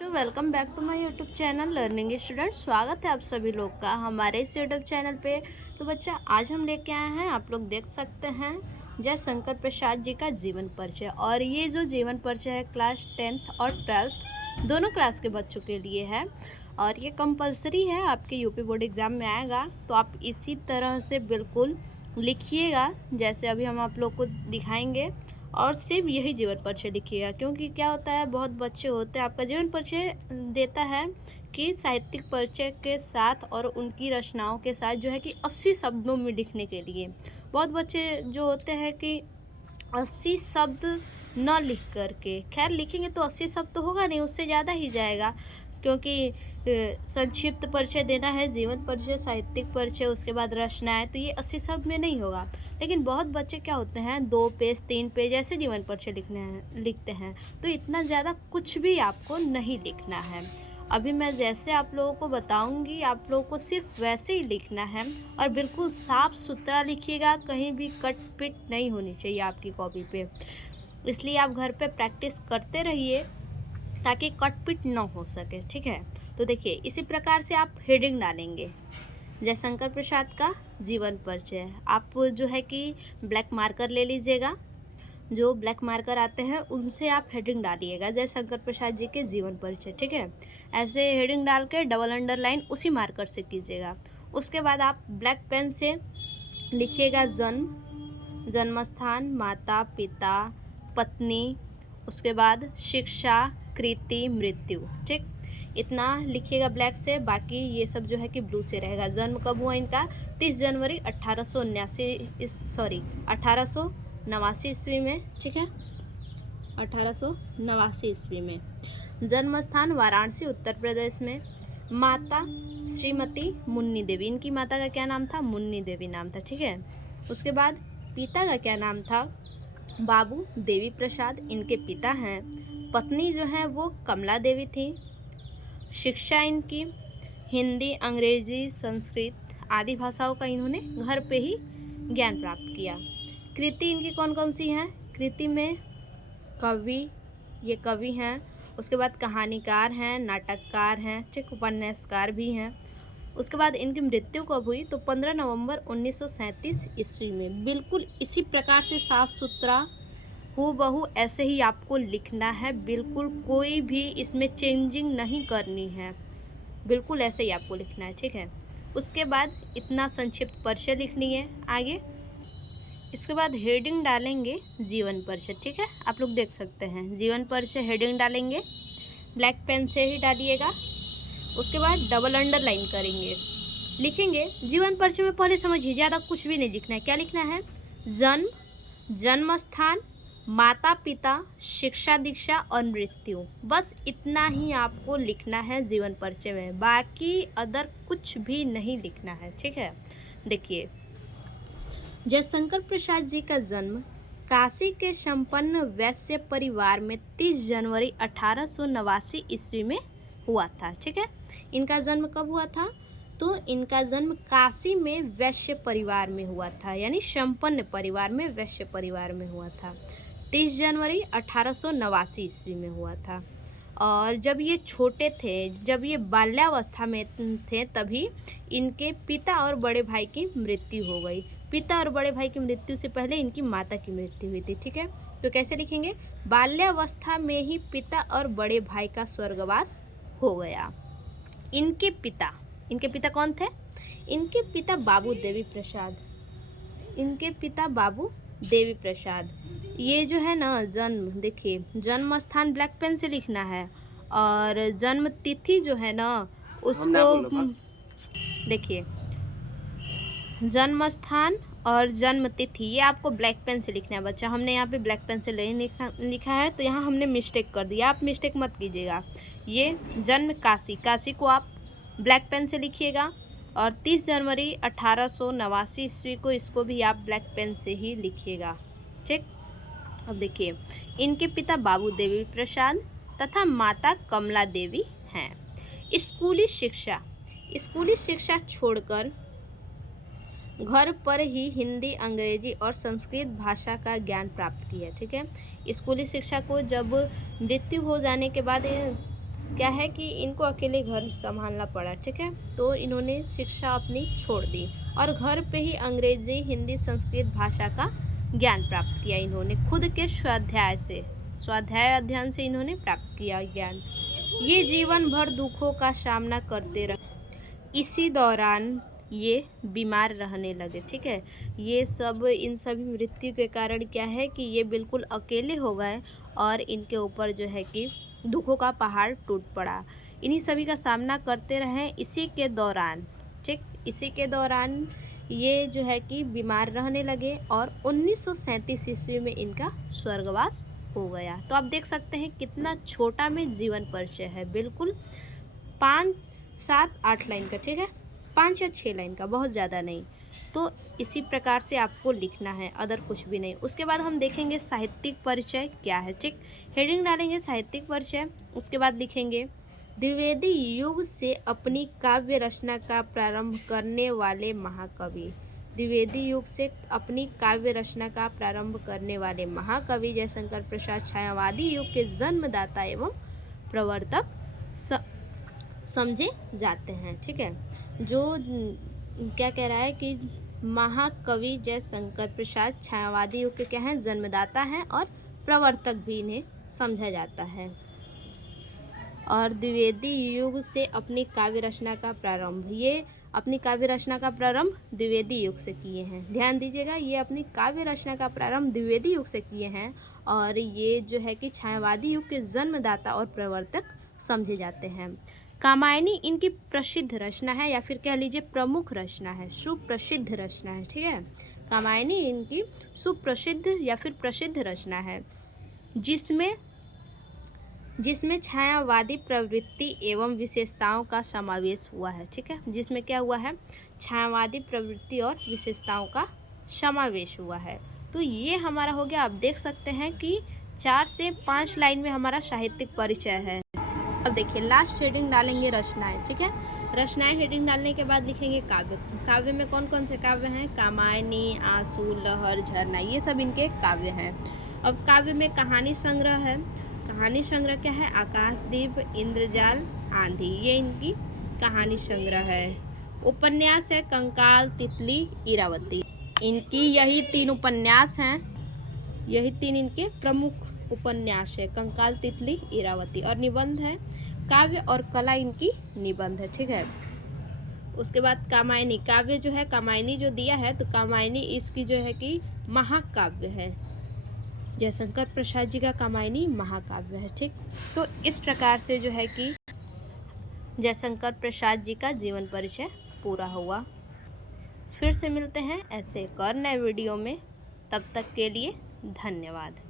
बच्चों, welcome back to my YouTube channel learning student. स्वागत है आप सभी लोग का हमारे इस यूट्यूब चैनल पे। तो बच्चा, आज हम लेके आए हैं, आप लोग देख सकते हैं, जयशंकर प्रसाद जी का जीवन परिचय। और ये जो जीवन परिचय है क्लास 10th और 12th दोनों क्लास के बच्चों के लिए है और ये कंपलसरी है, आपके यूपी बोर्ड एग्ज़ाम में आएगा। तो आप इसी तरह से बिल्कुल लिखिएगा जैसे अभी हम आप लोग को दिखाएंगे, और सिर्फ यही जीवन परिचय लिखिएगा। क्योंकि क्या होता है, बहुत बच्चे होते हैं, आपका जीवन परिचय देता है कि साहित्यिक परिचय के साथ और उनकी रचनाओं के साथ जो है कि 80 शब्दों में लिखने के लिए बहुत बच्चे जो होते हैं कि 80 शब्द न लिख करके, खैर लिखेंगे तो 80 शब्द तो होगा नहीं, उससे ज़्यादा ही जाएगा। क्योंकि संक्षिप्त परिचय देना है, जीवन परिचय, साहित्यिक परिचय, उसके बाद रचनाएं, तो ये 80 शब्द में नहीं होगा। लेकिन बहुत बच्चे क्या होते हैं, 2 पेज 3 पेज ऐसे जीवन परिचय लिखते हैं। तो इतना ज़्यादा कुछ भी आपको नहीं लिखना है। अभी मैं जैसे आप लोगों को बताऊंगी, आप लोगों को सिर्फ वैसे ही लिखना है और बिल्कुल साफ सुथरा लिखिएगा, कहीं भी कट पिट नहीं होनी चाहिए आपकी कॉपी पे। इसलिए आप घर पे प्रैक्टिस करते रहिए ताकि कट पिट ना हो सके, ठीक है। तो देखिए, इसी प्रकार से आप हेडिंग डालेंगे, जयशंकर प्रसाद का जीवन परिचय। आप जो है कि ब्लैक मार्कर ले लीजिएगा, जो ब्लैक मार्कर आते हैं उनसे आप हेडिंग डालिएगा, जयशंकर प्रसाद जी के जीवन परिचय, ठीक है। ऐसे हेडिंग डाल के डबल अंडरलाइन उसी मार्कर से कीजिएगा। उसके बाद आप ब्लैक पेन से लिखिएगा जन्म स्थान, माता पिता, पत्नी, उसके बाद शिक्षा, कृति, मृत्यु, ठीक। इतना लिखिएगा ब्लैक से। बाकी ये सब जो है कि ब्लू से रहेगा। जन्म कब हुआ इनका? 30 जनवरी 1889 ईस्वी में, ठीक है, 1889 ईस्वी में। जन्म स्थान वाराणसी, उत्तर प्रदेश में। माता श्रीमती मुन्नी देवी, इनकी माता का क्या नाम था? मुन्नी देवी नाम था, ठीक है। उसके बाद पिता का क्या नाम था? बाबू देवी प्रसाद, इनके पिता हैं। पत्नी जो है वो कमला देवी थी। शिक्षा इनकी हिंदी, अंग्रेजी, संस्कृत आदि भाषाओं का इन्होंने घर पे ही ज्ञान प्राप्त किया। कृति इनकी कौन कौन सी हैं? कृति में कवि, ये कवि हैं। उसके बाद कहानीकार हैं, नाटककार हैं, ठीक, उपन्यासकार भी हैं। उसके बाद इनकी मृत्यु कब हुई? तो 15 नवंबर 1937 ईस्वी में। बिल्कुल इसी प्रकार से साफ सुथरा हूबहू ऐसे ही आपको लिखना है, बिल्कुल कोई भी इसमें चेंजिंग नहीं करनी है, बिल्कुल ऐसे ही आपको लिखना है, ठीक है। उसके बाद इतना संक्षिप्त परिचय लिखनी है आगे। इसके बाद हेडिंग डालेंगे जीवन परिचय, ठीक है। आप लोग देख सकते हैं जीवन परिचय हेडिंग डालेंगे, ब्लैक पेन से ही डालिएगा। उसके बाद डबल अंडरलाइन करेंगे, लिखेंगे जीवन परिचय में। पहले समझिए, ज़्यादा कुछ भी नहीं लिखना है। क्या लिखना है? जन्म स्थान, माता पिता, शिक्षा दीक्षा और मृत्यु, बस इतना ही आपको लिखना है जीवन परिचय में। बाकी अदर कुछ भी नहीं लिखना है, ठीक है। देखिए, जयशंकर प्रसाद जी का जन्म काशी के संपन्न वैश्य परिवार में 30 जनवरी 1889 ईस्वी में हुआ था, ठीक है। इनका जन्म कब हुआ था? तो इनका जन्म काशी में वैश्य परिवार में हुआ था, यानी संपन्न परिवार में, वैश्य परिवार में हुआ था। 30 जनवरी 1889 ईस्वी में हुआ था। और जब ये छोटे थे, जब ये बाल्यावस्था में थे, तभी इनके पिता और बड़े भाई की मृत्यु हो गई। पिता और बड़े भाई की मृत्यु से पहले इनकी माता की मृत्यु हुई थी, ठीक है। तो कैसे लिखेंगे? बाल्यावस्था में ही पिता और बड़े भाई का स्वर्गवास हो गया। इनके पिता कौन थे? इनके पिता बाबू देवी प्रसाद, इनके पिता बाबू देवी प्रसाद। ये जो है ना जन्म, देखिए जन्म स्थान ब्लैक पेन से लिखना है, और जन्म तिथि जो है ना उसको देखिए, जन्म स्थान और जन्म तिथि ये आपको ब्लैक पेन से लिखना है बच्चा। हमने यहाँ पे ब्लैक पेन से नहीं लिखा है, तो यहाँ हमने मिस्टेक कर दिया। आप मिस्टेक मत कीजिएगा। ये जन्म काशी को आप ब्लैक पेन से लिखिएगा, और 30 जनवरी 1889 ईस्वी को, इसको भी आप ब्लैक पेन से ही लिखिएगा, ठीक। अब देखिए, इनके पिता बाबू देवी प्रसाद तथा माता कमला देवी हैं। स्कूली शिक्षा छोड़कर घर पर ही हिंदी, अंग्रेजी और संस्कृत भाषा का ज्ञान प्राप्त किया, ठीक है। स्कूली शिक्षा को जब मृत्यु हो जाने के बाद क्या है कि इनको अकेले घर संभालना पड़ा, ठीक है। तो इन्होंने शिक्षा अपनी छोड़ दी और घर पे ही अंग्रेजी, हिंदी, संस्कृत भाषा का ज्ञान प्राप्त किया इन्होंने खुद के स्वाध्याय अध्ययन से इन्होंने प्राप्त किया ज्ञान। ये जीवन भर दुखों का सामना करते रहे। इसी दौरान ये बीमार रहने लगे, ठीक है। ये सब इन सभी मृत्यु के कारण क्या है कि ये बिल्कुल अकेले हो गए और इनके ऊपर जो है कि दुखों का पहाड़ टूट पड़ा। इन्हीं सभी का सामना करते रहे। इसी के दौरान, ठीक, इसी के दौरान ये जो है कि बीमार रहने लगे और 1937 ईस्वी में इनका स्वर्गवास हो गया। तो आप देख सकते हैं कितना छोटा में जीवन परिचय है, बिल्कुल 5, 7, 8 लाइन का, ठीक है, 5 या 6 लाइन का, बहुत ज़्यादा नहीं। तो इसी प्रकार से आपको लिखना है, अदर कुछ भी नहीं। उसके बाद हम देखेंगे साहित्यिक परिचय क्या है, ठीक। हेडिंग डालेंगे साहित्यिक परिचय। उसके बाद लिखेंगे द्विवेदी युग से अपनी काव्य रचना का प्रारंभ करने वाले महाकवि। द्विवेदी युग से अपनी काव्य रचना का प्रारंभ करने वाले महाकवि जयशंकर प्रसाद छायावादी युग के जन्मदाता एवं प्रवर्तक समझे जाते हैं, ठीक है। जो क्या कह रहा है कि महाकवि जयशंकर प्रसाद छायावादी युग के क्या हैं, जन्मदाता हैं और प्रवर्तक भी इन्हें समझा जाता है। और द्विवेदी युग से अपनी काव्य रचना का प्रारंभ, ये अपनी काव्य रचना का प्रारंभ द्विवेदी युग से किए हैं। ध्यान दीजिएगा, ये अपनी काव्य रचना का प्रारंभ द्विवेदी युग से किए हैं और ये जो है कि छायावादी युग के जन्मदाता और प्रवर्तक समझे जाते हैं। कामायनी इनकी प्रसिद्ध रचना है या फिर कह लीजिए प्रमुख रचना है, सुप्रसिद्ध रचना है, ठीक है। कामायनी इनकी सुप्रसिद्ध या फिर प्रसिद्ध रचना है जिसमें छायावादी प्रवृत्ति एवं विशेषताओं का समावेश हुआ है, ठीक है। जिसमें क्या हुआ है, छायावादी प्रवृत्ति और विशेषताओं का समावेश हुआ है। तो ये हमारा हो गया। आप देख सकते हैं कि 4 से 5 लाइन में हमारा साहित्यिक परिचय है। अब देखिए लास्ट हेडिंग डालेंगे रचनाएं, ठीक है। रचनाएं हेडिंग डालने के बाद लिखेंगे काव्य। काव्य में कौन कौन से काव्य हैं, कामायनी, आंसू, लहर, झरना, ये सब इनके काव्य हैं। अब काव्य में कहानी संग्रह है। कहानी संग्रह क्या है, आकाशदीप, इंद्रजाल, आंधी, ये इनकी कहानी संग्रह है। उपन्यास है कंकाल, तितली, इरावती, इनकी यही 3 उपन्यास हैं। यही 3 इनके प्रमुख उपन्यास है, कंकाल, तितली, इरावती। और निबंध है काव्य और कला, इनकी निबंध है, ठीक है। उसके बाद कामायनी, काव्य जो है कामायनी जो दिया है, तो कामायनी इसकी जो है कि महाकाव्य है। जयशंकर प्रसाद जी का कामायनी महाकाव्य है, ठीक। तो इस प्रकार से जो है कि जयशंकर प्रसाद जी का जीवन परिचय पूरा हुआ। फिर से मिलते हैं ऐसे एक और नए वीडियो में, तब तक के लिए धन्यवाद।